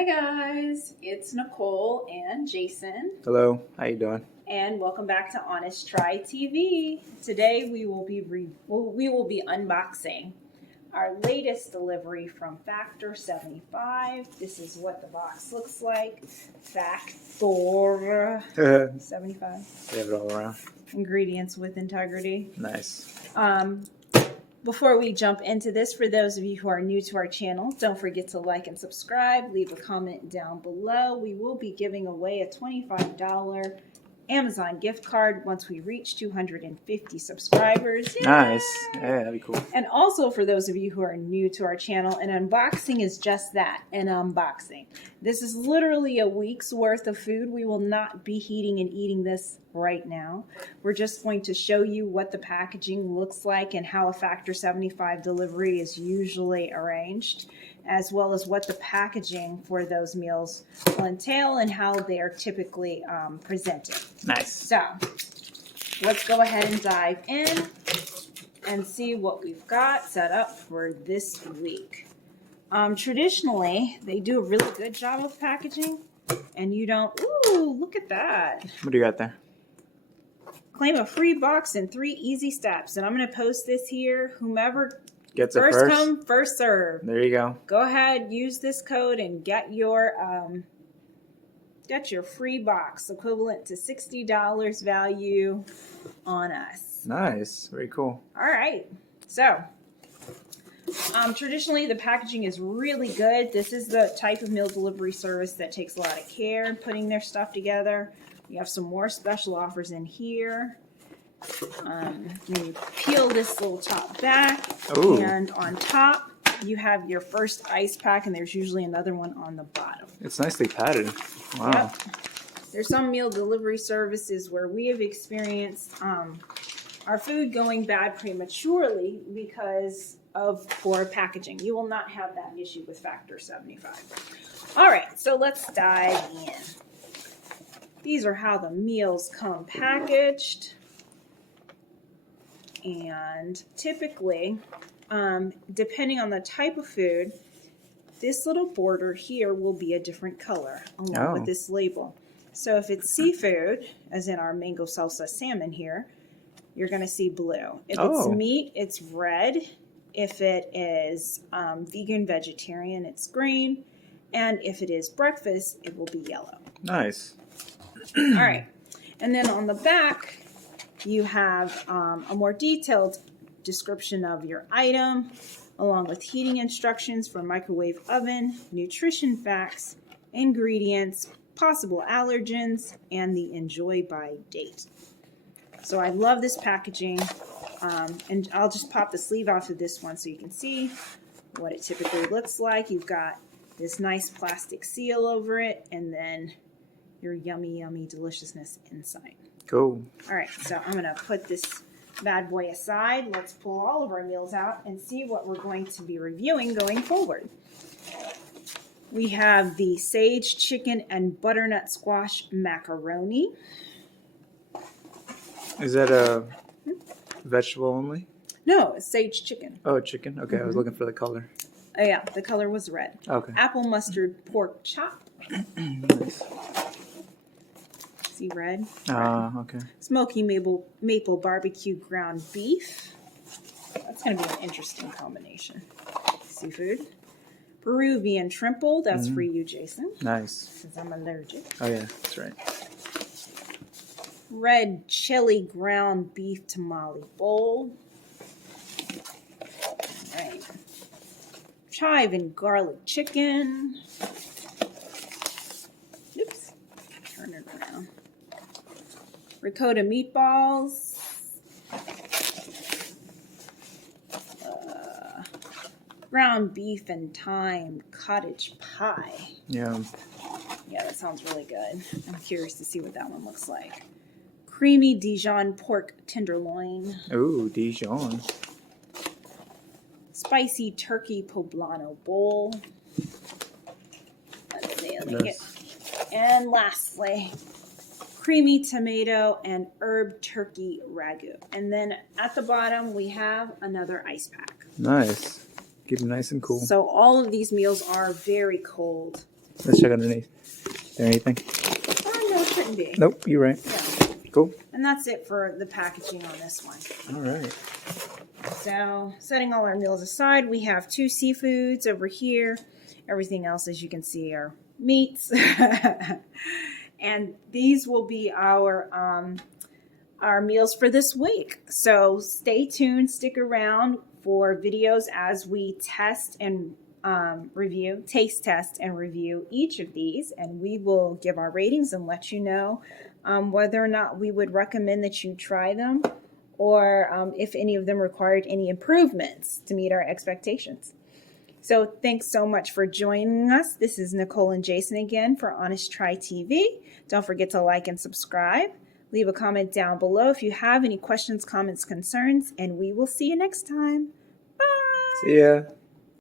Hi guys, it's Nicole and Jason. Hello, how you doing? And welcome back to Honest Try TV. Today we will be unboxing our latest delivery from Factor 75. This is what the box looks like. Factor 75. We have it all around. Ingredients with integrity. Nice. Before we jump into this, for those of you who are new to our channel, don't forget to like and subscribe. Leave a comment down below. We will be giving away a $25 Amazon gift card once we reach 250 subscribers. Yay! Nice. Yeah, that'd be cool. And also for those of you who are new to our channel, an unboxing is just that, an unboxing. This is literally a week's worth of food. We will not be heating and eating this right now. We're just going to show you what the packaging looks like and how a Factor 75 delivery is usually arranged, as well as what the packaging for those meals will entail and how they are typically presented. Nice. So let's go ahead and dive in and see what we've got set up for this week. Traditionally, they do a really good job of packaging, and you don't, ooh, look at that. What do you got there? Claim a free box in 3 easy steps, and I'm going to post this here. Whomever Gets it first first. come, first serve. There you go. Go ahead, use this code and get your free box, equivalent to $60 value on us. Nice. Very cool. All right. So, traditionally, the packaging is really good. This is the type of meal delivery service that takes a lot of care in putting their stuff together. We have some more special offers in here. You peel this little top back, Ooh. and on top, you have your first ice pack, and there's usually another one on the bottom. It's nicely padded. Wow. Yep. There's some meal delivery services where we have experienced our food going bad prematurely because of poor packaging. You will not have that issue with Factor 75. All right, so let's dive in. These are how the meals come packaged. And typically, depending on the type of food, this little border here will be a different color along with this label. So if it's seafood, as in our mango salsa salmon here, you're going to see blue. If it's meat, it's red. If it is vegan, vegetarian, it's green. And if it is breakfast, it will be yellow. Nice. All right. And then on the back, you have a more detailed description of your item, along with heating instructions for microwave oven, nutrition facts, ingredients, possible allergens, and the enjoy by date. So I love this packaging, and I'll just pop the sleeve off of this one so you can see what it typically looks like. You've got this nice plastic seal over it, and then your yummy, yummy deliciousness inside. Cool. All right, so I'm going to put this bad boy aside. Let's pull all of our meals out and see what we're going to be reviewing going forward. We have the sage chicken and butternut squash macaroni. Is that a vegetable only? No, it's sage chicken. Oh, chicken. Okay, I was looking for the color. Oh yeah, the color was red. Okay. Apple mustard pork chop. Nice. See red? Okay. Smoky maple barbecue ground beef. That's going to be an interesting combination. Seafood. Peruvian trimple. That's for you, Jason. Nice. Because I'm allergic. Oh yeah, that's right. Red chili ground beef tamale bowl. All right. Chive and garlic chicken. Oops. Turn it around. Ricotta meatballs. Ground beef and thyme cottage pie. Yeah. Yeah, that sounds really good. I'm curious to see what that one looks like. Creamy Dijon pork tenderloin. Ooh, Dijon. Spicy turkey poblano bowl. Let's see, let me get. And lastly, creamy tomato and herb turkey ragu. And then at the bottom, we have another ice pack. Nice. Keep them nice and cool. So all of these meals are very cold. Let's check underneath. Is there anything? Oh, no, it shouldn't be. Nope, you're right. Yeah. Cool. And that's it for the packaging on this one. All right. So, setting all our meals aside, we have 2 seafoods over here. Everything else, as you can see, are meats. And these will be our meals for this week. So stay tuned, stick around for videos as we test and taste test and review each of these, and we will give our ratings and let you know whether or not we would recommend that you try them, or if any of them required any improvements to meet our expectations. So thanks so much for joining us. This is Nicole and Jason again for Honest Try TV. Don't forget to like and subscribe. Leave a comment down below if you have any questions, comments, concerns, and we will see you next time. Bye. See ya.